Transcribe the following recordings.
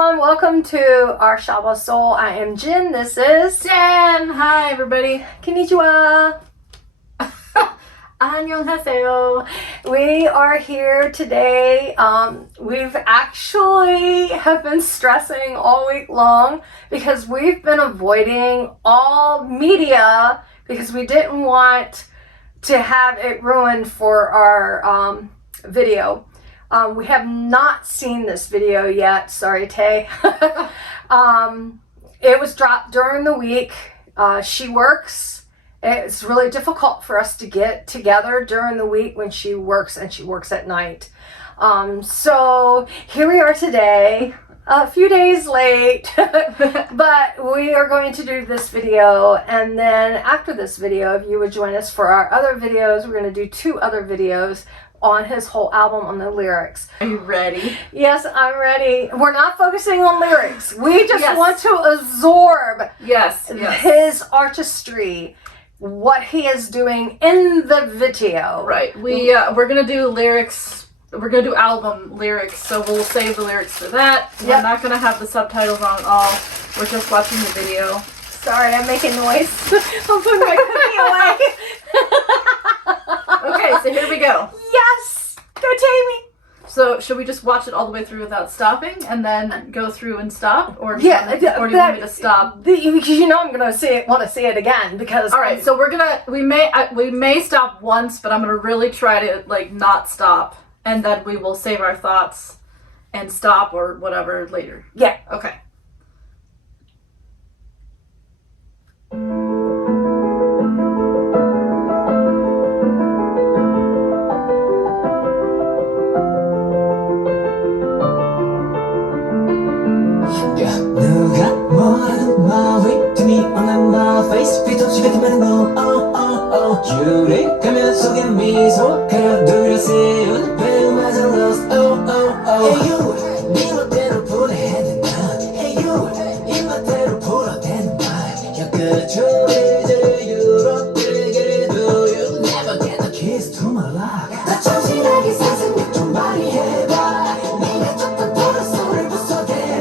everyone, welcome to our Shawol Soul. I am Jin, this is Jen! Hi everybody! Konnichiwa. 안녕하세요. We are here today. We've actually have been stressing all week long because we've been avoiding all media because we didn't want to have it ruined for our video. We have not seen this video yet. Sorry, Tay. It was dropped during the week. She works. It's really difficult for us to get together during the week when she works, and she works at night. So here we are today, a few days late, but we are going to do this video. And then after this video, if you would join us for our other videos, we're going to do 2 other videos on his whole album, on the lyrics. Are you ready? Yes, I'm ready. We're not focusing on lyrics. We just Yes. want to absorb Yes. his artistry, what he is doing in the video. Right. We're gonna do lyrics. We're gonna do album lyrics, so we'll save the lyrics for that. Yep. We're not gonna have the subtitles on at all. We're just watching the video. Sorry, I'm making noise. I'm putting my cookie away. Okay, so here we go. Yes! Go Taemin! So should we just watch it all the way through without stopping, and then go through and stop, or do Yeah, you want me to stop? Because you know I'm gonna want to see it again because. All right, so we may stop once, but I'm gonna really try to not stop, and then we will save our thoughts and stop or whatever later. Yeah. Okay. 누가 뭐라든 my way to me on my face 뒤통수 뱉어내는 거 oh oh oh 유리가면 속에 미소 가려두려 세운 배우마저 lost oh oh oh Hey you 네 멋대로 보내는 난 Hey you 입맛대로 불어대는 말 혀끝을 자유로 뜨게 do you never get a kiss to my love 나 정신하게 상상력 좀 발휘해봐 네가 쫓던 도로소를 부숴대라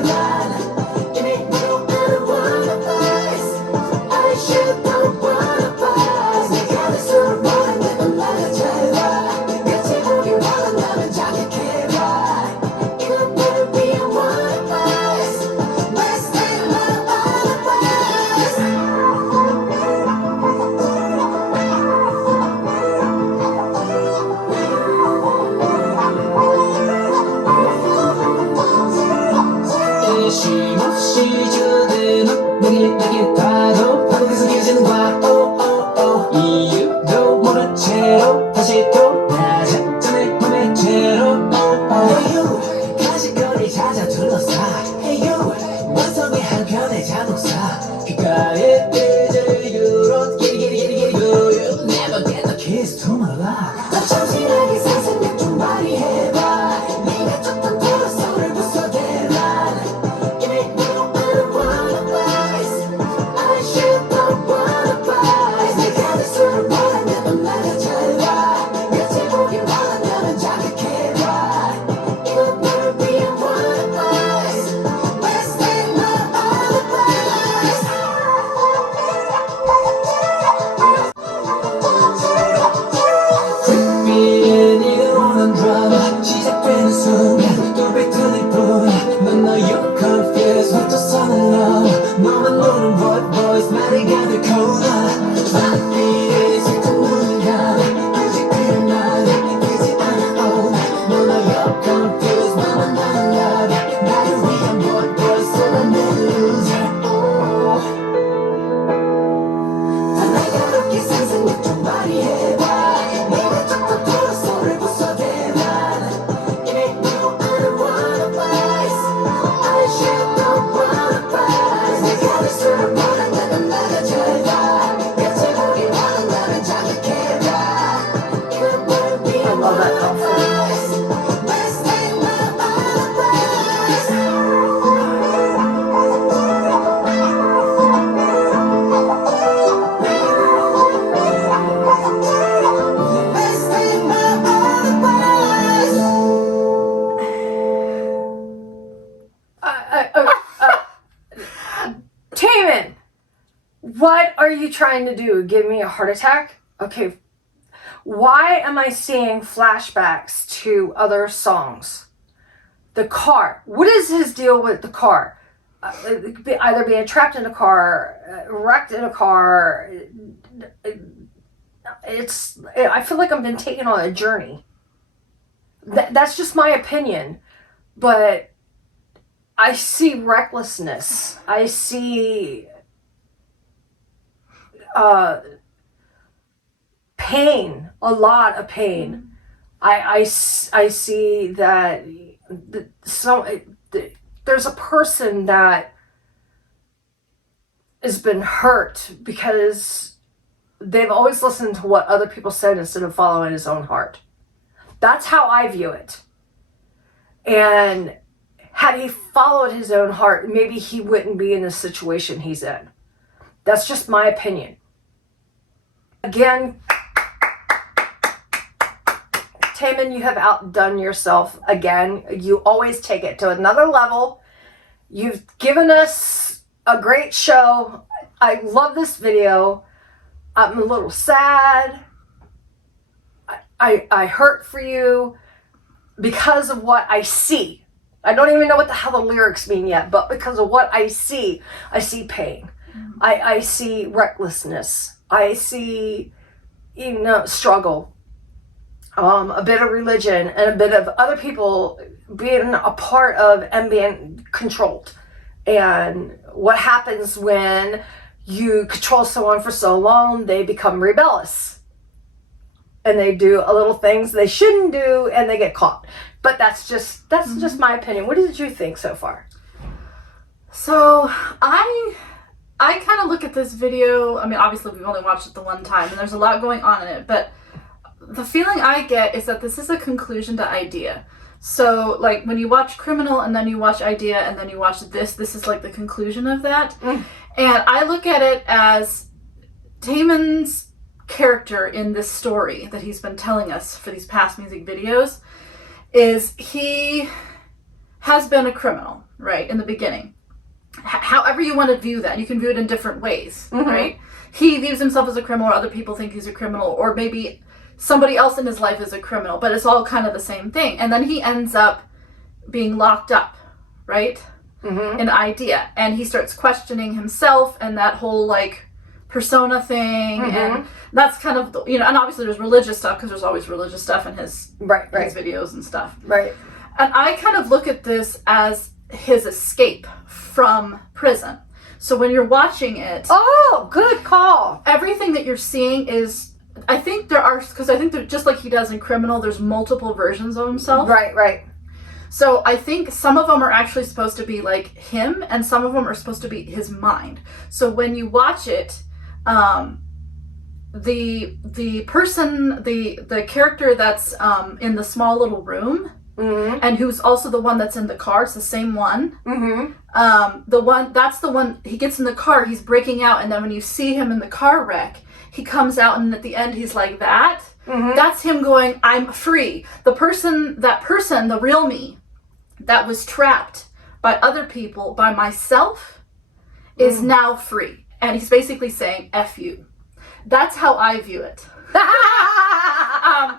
쉼없이 주는 눈이 내게 닿아도 반복해서 이어지는 거야 oh oh oh 이유도 모른 채로 다시 또 나 작전을 맘의 채로 oh oh Hey you 가시거리 찾아 둘러싸 Hey you 완성의 한편의 자동차 귓가에 자유로 기리기리기리기리 Do you never get a kiss to my love 더 정신하게 상상력 좀 발휘해봐 네가 쫓던 도로소를 부숴대라 Give me no, I don't wanna fight. I should don't wanna fight. What are you trying to do? Give me a heart attack? Okay. Why am I seeing flashbacks to other songs? The car. What is his deal with the car? Either being trapped in a car, wrecked in a car. I feel like I've been taken on a journey. That's just my opinion. But I see recklessness. I see pain, a lot of pain. I see that there's a person that has been hurt because they've always listened to what other people said instead of following his own heart. That's how I view it. And had he followed his own heart, maybe he wouldn't be in the situation he's in. That's just my opinion. Again, Taemin, you have outdone yourself again. You always take it to another level. You've given us a great show. I love this video. I'm a little sad. I hurt for you because of what I see. I don't even know what the hell the lyrics mean yet, but because of what I see pain. I see recklessness. I see, struggle. A bit of religion and a bit of other people being a part of and being controlled. And what happens when you control someone for so long, they become rebellious. And they do a little things they shouldn't do and they get caught. But that's just my opinion. What did you think so far? So I kind of look at this video. I mean, obviously we've only watched it the one time and there's a lot going on in it, but the feeling I get is that this is a conclusion to Idea. So, like, when you watch Criminal and then you watch Idea and then you watch this is like the conclusion of that. And I look at it as Taemin's character in this story that he's been telling us for these past music videos is he has been a criminal, right, in the beginning. However you want to view that, you can view it in different ways, right? He views himself as a criminal, or other people think he's a criminal, or maybe somebody else in his life is a criminal, but it's all kind of the same thing. And then he ends up being locked up, right? In Idea. And he starts questioning himself and that whole, like, persona thing. And that's kind of, and obviously there's religious stuff, because there's always religious stuff in his, his videos and stuff. Right. And I kind of look at this as his escape from prison. So when you're watching it... Oh, good call. Everything that you're seeing is... I think there are, because I think that just like he does in Criminal, there's multiple versions of himself. Right. So I think some of them are actually supposed to be like him, and some of them are supposed to be his mind. So when you watch it, the person, the character that's in the small little room, and who's also the one that's in the car, it's the same one. That's the one, he gets in the car, he's breaking out, and then when you see him in the car wreck, he comes out and at the end he's like that. That's him going, I'm free. That person, the real me, that was trapped by other people, by myself, is now free. And he's basically saying, F you. That's how I view it.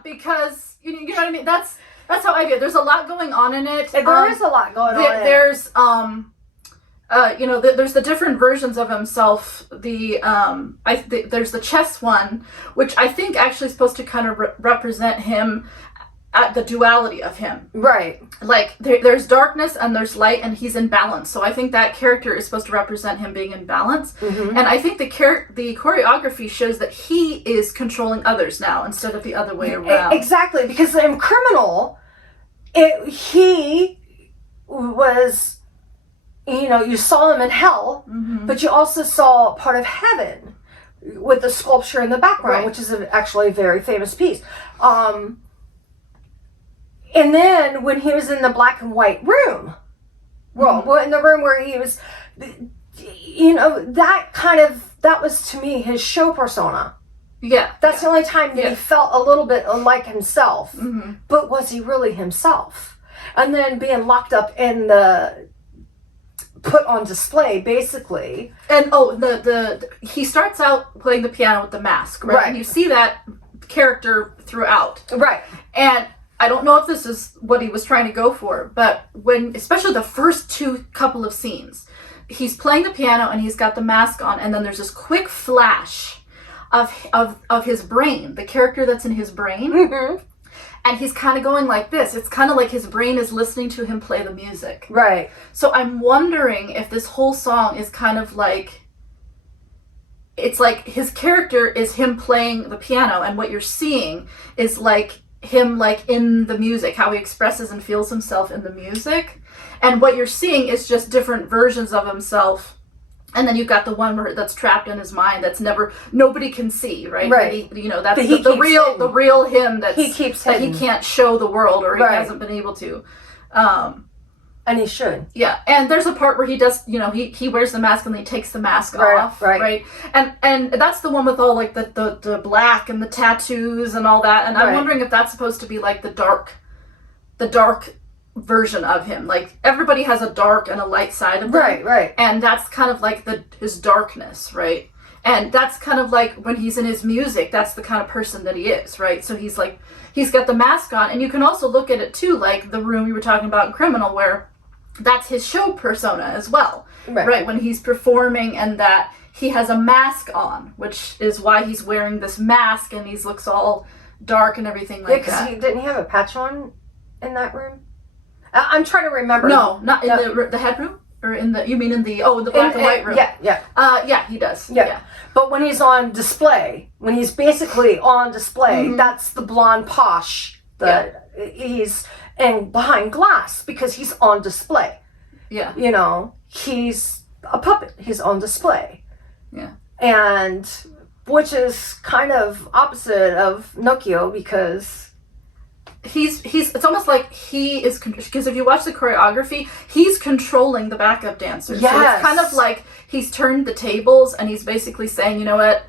Because, you know what I mean? That's how I view it. There's a lot going on in it. There is a lot going on in it. There's, there's the different versions of himself. There's the chess one, which I think actually is supposed to kind of represent him at the duality of him. Right. Like, there's darkness and there's light, and he's in balance. So I think that character is supposed to represent him being in balance. And I think the choreography shows that he is controlling others now instead of the other way around. Exactly, because in Criminal, he was... you saw him in hell, but you also saw part of heaven with the sculpture in the background, which is actually a very famous piece. And then when he was in the black and white room, in the room where he was, that was to me his show persona. Yeah. That's the only time that he felt a little bit like himself. But was he really himself? And then being locked up in the put on display, basically. And the he starts out playing the piano with the mask, right? Right. And you see that character throughout. Right. And I don't know if this is what he was trying to go for, but when, especially the first couple of scenes, he's playing the piano and he's got the mask on, and then there's this quick flash of his brain, the character that's in his brain. Mm-hmm. And he's kind of going like this. It's kind of like his brain is listening to him play the music. Right. So I'm wondering if this whole song is kind of like, it's like his character is him playing the piano, and what you're seeing is like him like in the music, how he expresses and feels himself in the music. And what you're seeing is just different versions of himself. And then you've got the one that's trapped in his mind that's nobody can see, right? Right. That's That he the keeps hidden. the real him that He keeps that he hidden. can't show the world, or he Right. hasn't been able to. And he should. Yeah, and there's a part where he does, he wears the mask and then he takes the mask off, right. And that's the one with all like the black and the tattoos and all that. And I'm Right. wondering if that's supposed to be like the dark version of him. Like everybody has a dark and a light side of them. Right, right. And that's kind of like his darkness, right? And that's kind of like when he's in his music, that's the kind of person that he is, right? So he's got the mask on, and you can also look at it too, like the room you were talking about in Criminal, where that's his show persona as well, right? When he's performing, and that he has a mask on, which is why he's wearing this mask, and he looks all dark and everything like because that. he didn't have a patch on in that room. I'm trying to remember. No, not in the headroom, or you mean in the black and white room? Yeah, yeah. Yeah, he does. Yeah. But when he's on display, when he's basically on display, Mm-hmm. that's the blonde posh that he's and behind glass because he's on display. Yeah. He's a puppet. He's on display. Yeah. And which is kind of opposite of Nokia because it's almost like he is, because if you watch the choreography, he's controlling the backup dancers. Yes. So it's kind of like he's turned the tables, and he's basically saying, you know what,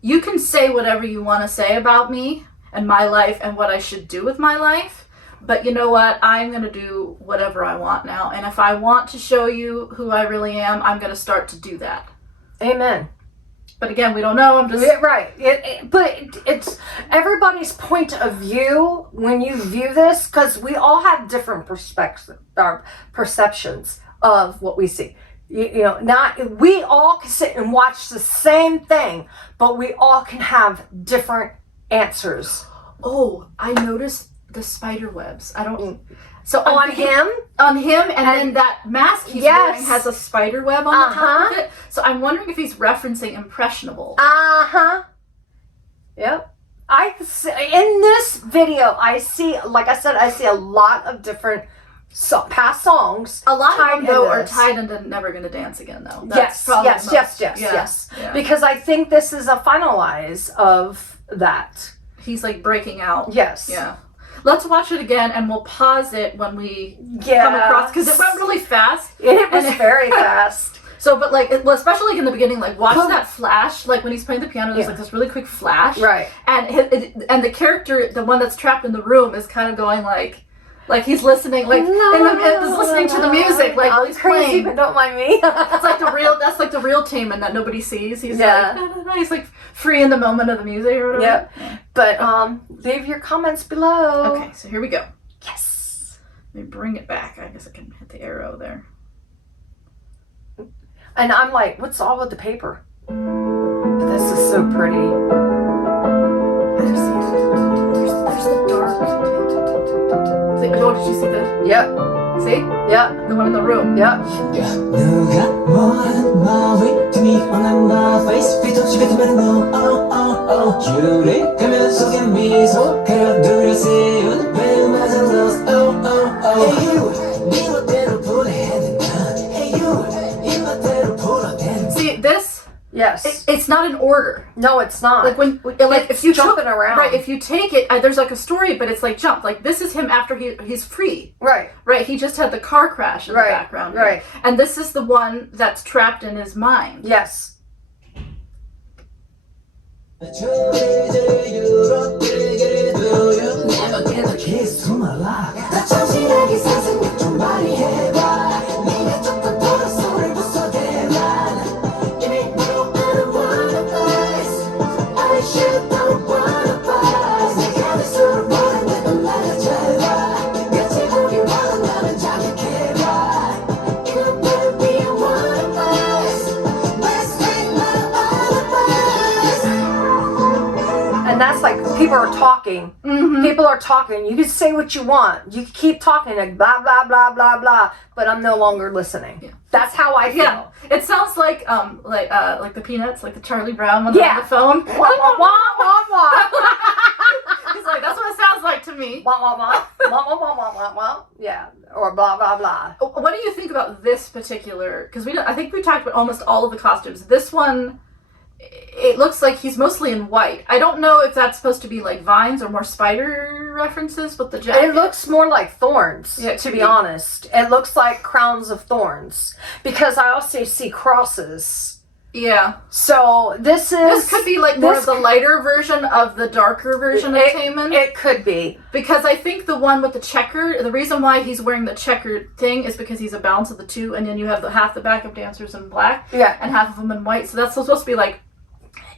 you can say whatever you want to say about me and my life and what I should do with my life, but you know what, I'm going to do whatever I want now, and if I want to show you who I really am, I'm going to start to do that. Amen. But again, we don't know. I'm just right. But it's everybody's point of view when you view this, because we all have different perceptions of what we see. Not we all can sit and watch the same thing, but we all can have different answers. Oh, I noticed the spider webs. I don't. So On him, and then that mask he's wearing has a spider web on the top of it. So I'm wondering if he's referencing Impressionable. Yep. In this video, I see, like I said, I see a lot of different past songs. A lot of them, though, are this. tied into Never Gonna Dance Again, though. Yes, yes. Yeah. Because I think this is a finalize of that. He's like breaking out. Yes. Yeah. Let's watch it again, and we'll pause it when we come across, because it went really fast. It was very fast. So, but especially like in the beginning, like watch that flash, like when he's playing the piano, there's like this really quick flash. Right. And the character, the one that's trapped in the room, is kind of going like he's listening, like is listening to the music, like while he's crazy, playing. but don't mind me. That's like the real Taemin that nobody sees. He's he's like free in the moment of the music or whatever. Yep. But leave your comments below. Okay, so here we go. Yes. Let me bring it back. I guess I can hit the arrow there. And I'm like, what's all with the paper? But this is so pretty. I just see there's the dark. Oh, did you see the? Yep. See? Yep. The one in the room. Yep. 누가 뭐라든 말해 to me on my face 삐뚤집에 말은 oh 유리가면 속에 미소 가려두려 세운 배움마저 lost Hey you 네 멋대로 보내야 된다 Hey you 입맛대로 보러댄다 See this? Yes. It's not in order. No, it's not. Like if you jumping around. Right, if you take it, there's like a story, but it's like jump. Like this is him after he's free. Right. Right. He just had the car crash in the background. Right. And this is the one that's trapped in his mind. Yes. 정신하게 사슴 좀 많이 해봐 네가 조금 돌아서 And that's like, people are talking. Mm-hmm. People are talking. You can say what you want. You can keep talking like blah, blah, blah, blah, blah, but I'm no longer listening. Yeah. That's how I feel. Yeah, it sounds like the Peanuts, like the Charlie Brown one on the phone. Wah, wah, wah, wah, wah. He's like, that's what it sounds like to me. Wah, wah, wah, wah, wah, wah, wah, wah, wah. Yeah, or blah, blah, blah. What do you think about this particular? Because I think we talked about almost all of the costumes. This one, it looks like he's mostly in white. I don't know if that's supposed to be like vines or more spider references with the jacket. It looks more like thorns, to be honest. It looks like crowns of thorns. Because I also see crosses. Yeah. So this could be like more of the lighter version of the darker version of Taemin. It could be. Because I think the one with the checker, the reason why he's wearing the checkered thing is because he's a balance of the two, and then you have half the backup dancers in black, and half of them in white. So that's supposed to be like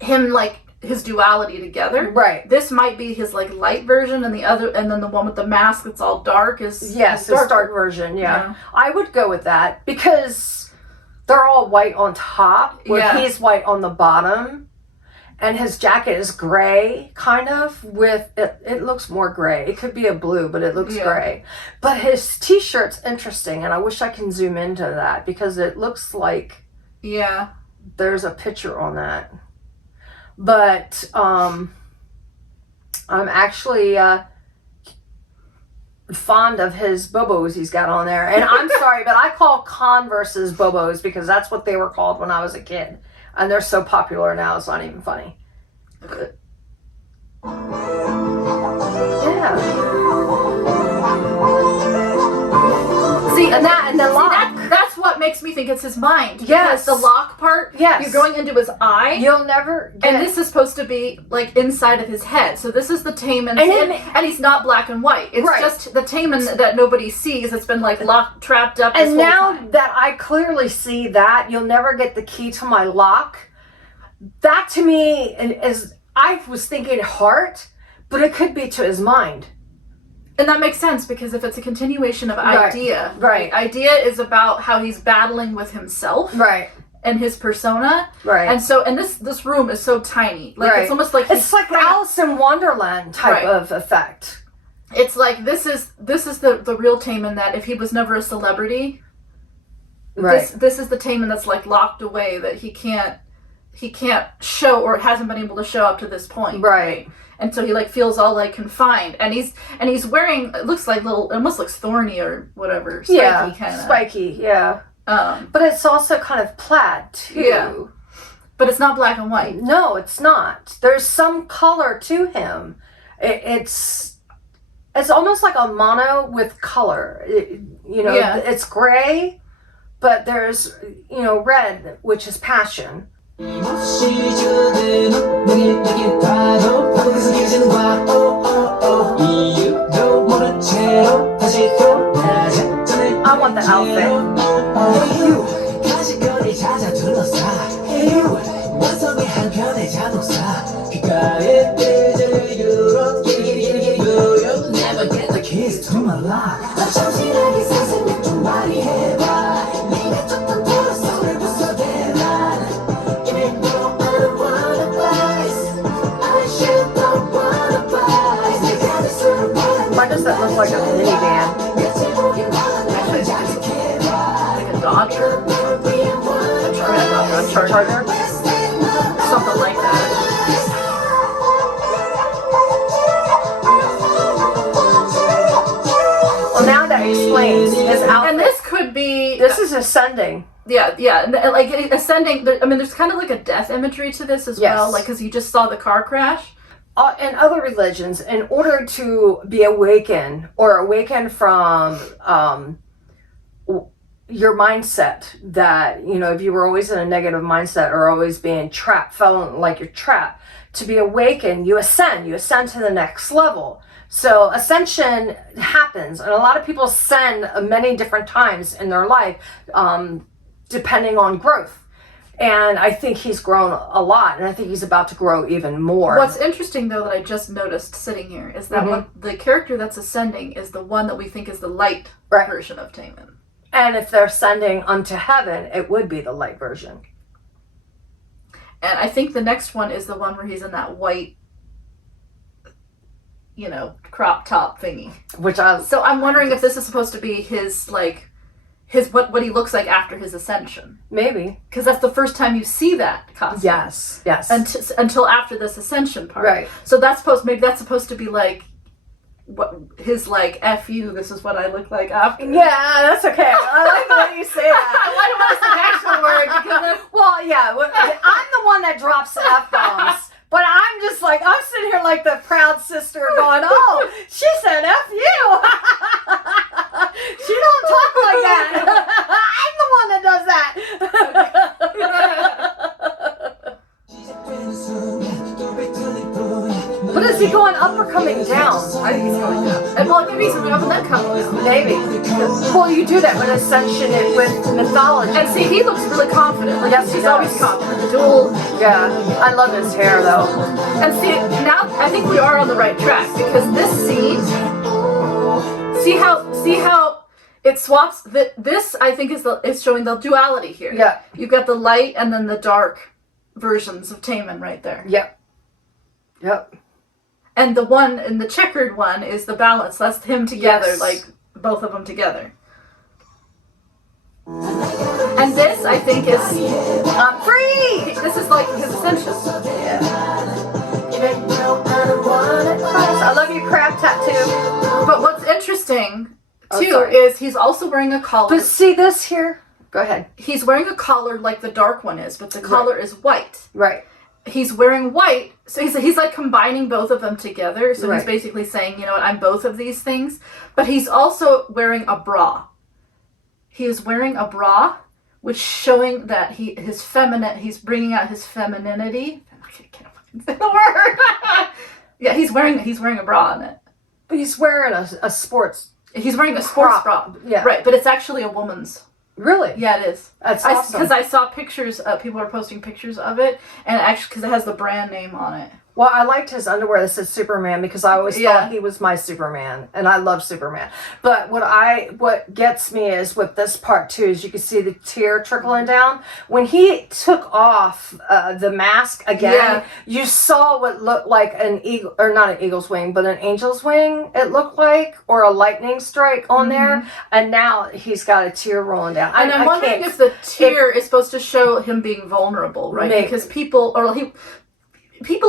him, like his duality together. Right. This might be his like light version, and then the one with the mask that's all dark is his dark version. Yeah, I would go with that because they're all white on top, where he's white on the bottom, and his jacket is gray, kind of with it. It looks more gray. It could be a blue, but it looks gray. But his t-shirt's interesting, and I wish I can zoom into that because it looks like there's a picture on that. But I'm actually fond of his bobos he's got on there. And I'm sorry, but I call Converse's bobos because that's what they were called when I was a kid. And they're so popular now, it's not even funny. Yeah. See, and the lock. That's what makes me think it's his mind. Yes. Because the lock part, yes, you're going into his eye. You'll never get... And this is supposed to be, like, inside of his head. So this is the Taemin, and he's not black and white. It's just the Taemin that nobody sees. It's been, like, locked, trapped up this whole time. That I clearly see that, you'll never get the key to my lock. That, to me, is... I was thinking heart, but it could be to his mind. And that makes sense because if it's a continuation of idea, idea is about how he's battling with himself, and his persona, And so, and this room is so tiny, like it's almost like it's like Alice in Wonderland type of effect. It's like this is the real Taemin that if he was never a celebrity, this is the Taemin that's like locked away that he can't show or hasn't been able to show up to this point, And so he like feels all like confined, and he's wearing, it looks like little, it almost looks thorny or whatever, spiky kind of. Spiky, but it's also kind of plaid too. But it's not black and white. No, it's not. There's some color to him. It's almost like a mono with color. It's gray, but there's red, which is passion. I want the outfit. Never get the keys to my lock. Why does that look like a minivan? Actually, it's just like a Dodger. A Charger? Something like that. Well, now that explains his outfit. And this could be... This is ascending. Yeah, like ascending. I mean, there's kind of like a death imagery to this as well, like because you just saw the car crash. In other religions, in order to be awakened or awaken from your mindset that, if you were always in a negative mindset or always being trapped, feeling like you're trapped, to be awakened, you ascend to the next level. So ascension happens, and a lot of people ascend many different times in their life, depending on growth. And I think he's grown a lot, and I think he's about to grow even more. What's interesting, though, that I just noticed sitting here is that the character that's ascending is the one that we think is the light version of Taemin. And if they're ascending unto heaven, it would be the light version. And I think the next one is the one where he's in that white crop top thingy. Which I So I'm wondering if this is supposed to be his what he looks like after his ascension. maybe. Because that's the first time you see that costume. Yes. Until after this ascension part. Right. So maybe that's supposed to be like what his F you, this is what I look like after. Yeah, that's okay. I like the way you say that. Why do I say the actual word? Because Well, yeah, I'm the one that drops the F-bombs. But I'm just like, I'm sitting here like the proud sister going, oh, she said F you. She don't talk like that. I'm the one that does that. But is he going up or coming down? I think he's going up. And well, maybe he's going up and then coming down. Maybe. Well, you do that with Ascension and with mythology. And see, he looks really confident. Like, Yes, he he's does. always confident. The dual. Yeah, I love his hair though. And see, now I think we are on the right track because this scene. See how it swaps. This I think is showing the duality here. Yeah. You've got the light and then the dark versions of Taemin right there. Yep. And the one in the checkered one is the balance. That's him together, Yes. like both of them together. And this, I think, is I'm free. this is like his ascension. I love your crab tattoo. But what's interesting Oh, too sorry. is he's also wearing a collar. But see this here? Go ahead. He's wearing a collar like the dark one is, but the collar is white. Right. He's wearing white, so he's like combining both of them together. So Right. he's basically saying, you know what, I'm both of these things. But he's also wearing a bra. He is wearing a bra, which showing that he's bringing out his femininity. I can't fucking say the word. Yeah, he's wearing a bra in it. But he's wearing a sports. He's wearing a sports Crop. bra. Yeah. Right, but it's actually a woman's. Really? Yeah, it is. That's awesome. Because I saw pictures, people are posting pictures of it, and actually, because it has the brand name on it. Well, I liked his underwear that said Superman because I always Yeah. thought he was my Superman, and I love Superman. But what gets me is with this part too is you can see the tear trickling down when he took off the mask again. Yeah. You saw what looked like an eagle, or not an eagle's wing, but an angel's wing. It looked like, or a lightning strike on there, and now he's got a tear rolling down. And I'm wondering can't- if the tear is supposed to show him being vulnerable, right? Maybe. Because people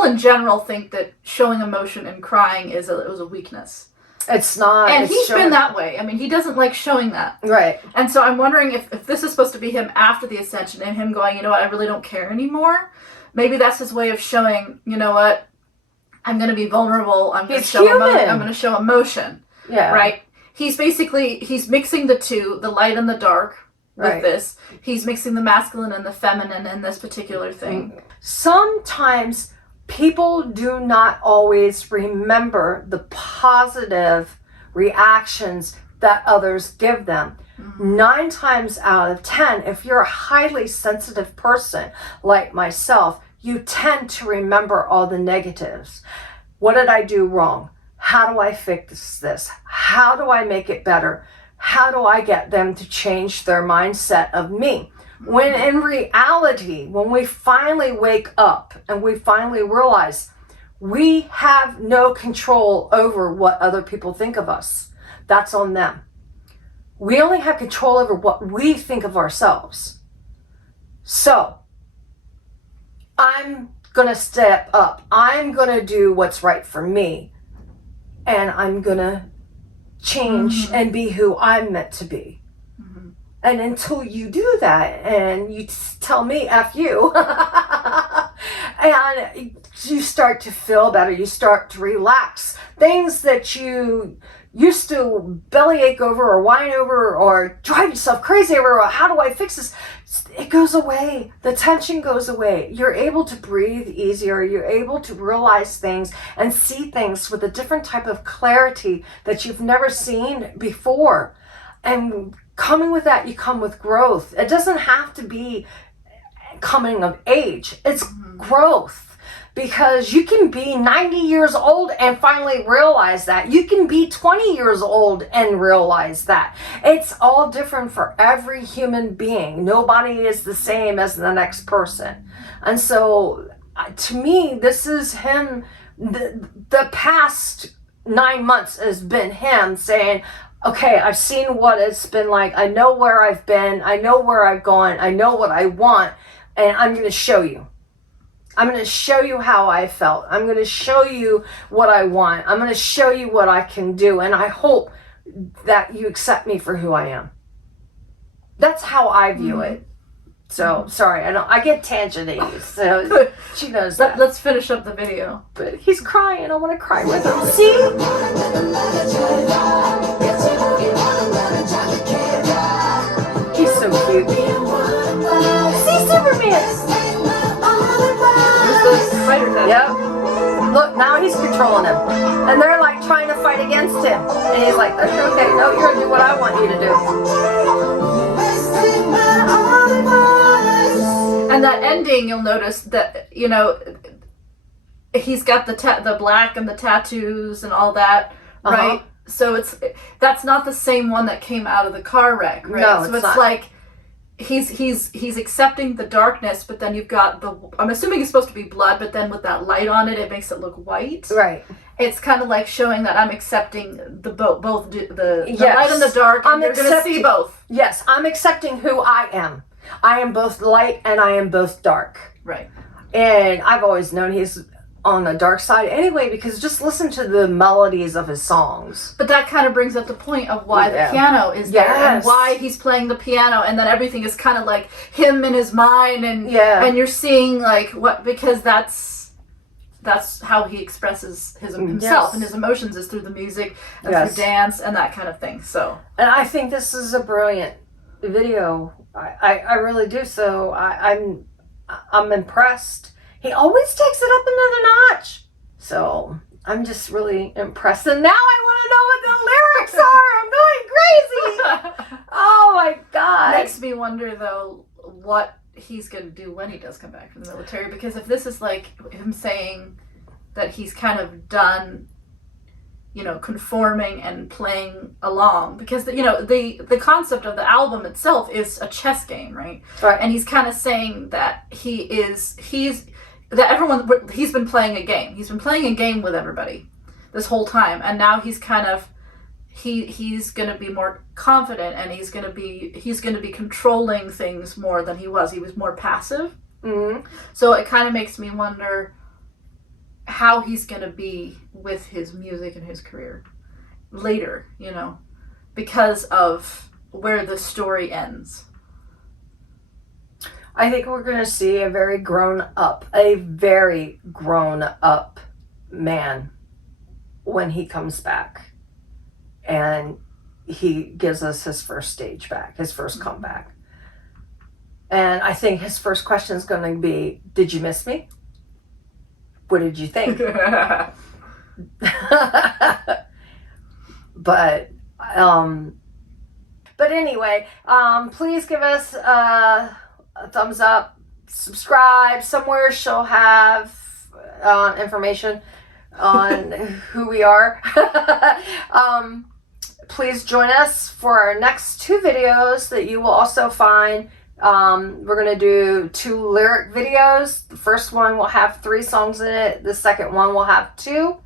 in general think that showing emotion and crying is a weakness. It's not. And it's he's showing- been that way. I mean, he doesn't like showing that. Right. And so I'm wondering if this is supposed to be him after the ascension and him going, you know what, I really don't care anymore. Maybe that's his way of showing, you know what, I'm going to be vulnerable. I'm going to He's show human. I'm going to show emotion. Yeah. Right? He's mixing the two, the light and the dark with Right. this. He's mixing the masculine and the feminine in this particular thing. Sometimes people do not always remember the positive reactions that others give them. 9 times out of 10, if you're a highly sensitive person like myself, you tend to remember all the negatives. What did I do wrong? How do I fix this? How do I make it better? How do I get them to change their mindset of me? When in reality, when we finally wake up and we finally realize we have no control over what other people think of us, that's on them. We only have control over what we think of ourselves. So, I'm going to step up. I'm going to do what's right for me. And I'm going to change and be who I'm meant to be. And until you do that and you tell me F you, and you start to feel better, you start to relax. Things that you used to bellyache over or whine over or drive yourself crazy over, or how do I fix this? It goes away. The tension goes away. You're able to breathe easier. You're able to realize things and see things with a different type of clarity that you've never seen before. And coming with that, you come with growth. It doesn't have to be coming of age. It's growth. Because you can be 90 years old and finally realize that. You can be 20 years old and realize that. It's all different for every human being. Nobody is the same as the next person. And so, to me, this is him, the past 9 months has been him saying, okay, I've seen what it's been like. I know where I've been. I know where I've gone. I know what I want. And I'm going to show you. I'm going to show you how I felt. I'm going to show you what I want. I'm going to show you what I can do. And I hope that you accept me for who I am. That's how I view it. So, sorry, I get tangenty. So, she knows that. Let's finish up the video. But he's crying. I want to cry with him. See? He's so cute. See Superman? Where's the fighter then? Yep. Look, now he's controlling him. And they're like trying to fight against him. And he's like, that's okay. No, you're going to do what I want you to do. And that ending, you'll notice that, you know, he's got the black and the tattoos and all that, right? So that's not the same one that came out of the car wreck, right? No, so it's not. like he's accepting the darkness, but then you've got I'm assuming it's supposed to be blood, but then with that light on it, it makes it look white. Right. It's kind of like showing that I'm accepting the both the light and the dark, and you're going to see both. Yes, I'm accepting who I am. I am both light and I am both dark. Right. And I've always known he's on the dark side anyway, because just listen to the melodies of his songs. But that kind of brings up the point of why the piano is there and why he's playing the piano, and then everything is kind of like him in his mind, and you're seeing like what, because that's how he expresses himself and his emotions is through the music and through dance and that kind of thing. So, and I think this is a brilliant video. I really do. So I'm impressed. He always takes it up another notch. So I'm just really impressed. And now I want to know what the lyrics are. I'm going crazy. Oh my God. Makes me wonder though what he's going to do when he does come back from the military, because if this is like him saying that he's kind of done, you know, conforming and playing along, because the concept of the album itself is a chess game, right? And he's kind of saying that he's been playing a game. He's been playing a game with everybody this whole time, and now he's kind of he's going to be more confident, and he's going to be controlling things more than he was. He was more passive. Mm-hmm. So it kind of makes me wonder how he's going to be with his music and his career later, you know, because of where the story ends. I think we're going to see a very grown up man when he comes back. And he gives us his first stage back, his first comeback. And I think his first question is going to be, did you miss me? What did you think? But anyway, please give us a thumbs up, subscribe. Somewhere she'll have information on who we are. Please join us for our next 2 videos that you will also find. We're going to do 2 lyric videos. The first one will have 3 songs in it. The second one will have 2.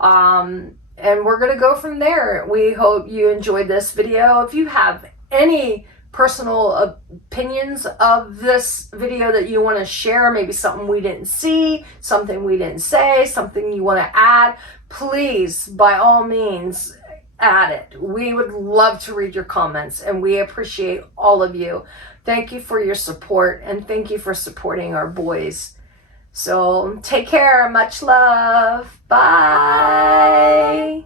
And we're going to go from there. We hope you enjoyed this video. If you have any personal opinions of this video that you want to share, maybe something we didn't see, something we didn't say, something you want to add, please, by all means, add it. We would love to read your comments, and we appreciate all of you. Thank you for your support, and thank you for supporting our boys. So take care. Much love. Bye.